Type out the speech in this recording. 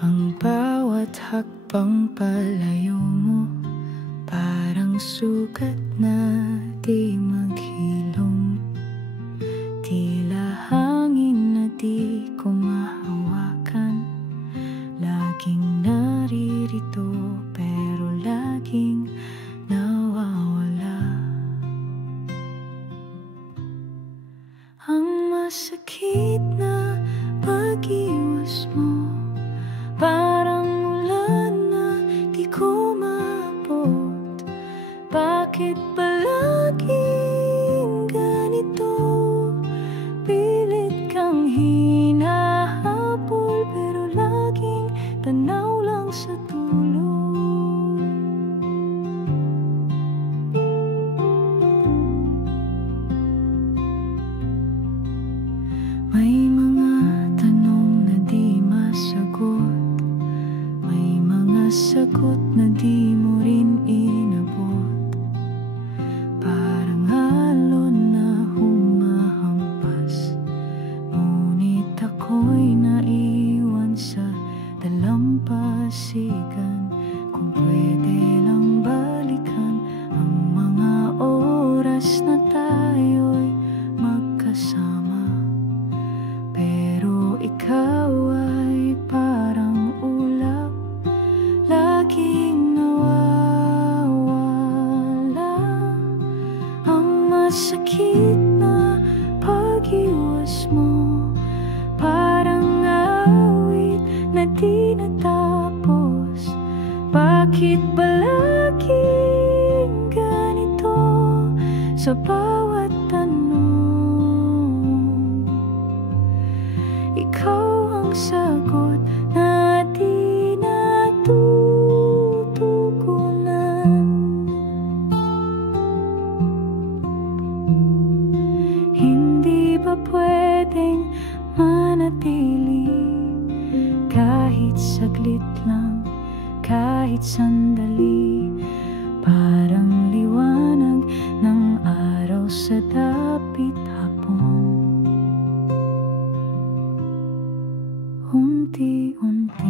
Ang bawat hakbang palayo mo parang sugat na di maghilom. Tila hangin na di ko mahawakan. Laging naririto pero laging nawawala. Ang masakit na pag-iwas mo parang ulan na di ko maabot. Bakit palaging ganito? Pilit kang hinahabol pero laging tanaw lang sa tulog. May mga tanong na di masagot, may mga sagot na di mo rin inabot. Parang alon na humahampas, ngunit ako'y naiwan sa dalampasigan. Kung pwede lang balikan ang mga oras na tayo'y magkasama. Pero ikaw ay parang ulap, laging nawawala. Ang masakit na pag-iwas mo parang awit na di natapos. Bakit palaging ganito sa bawat tanong? Ikaw ang sagot na di natutugunan. Hindi ba pwedeng manatili kahit saglit lang, kahit sandali? Parang liwanag ng araw sa dapit hapon, unti-unti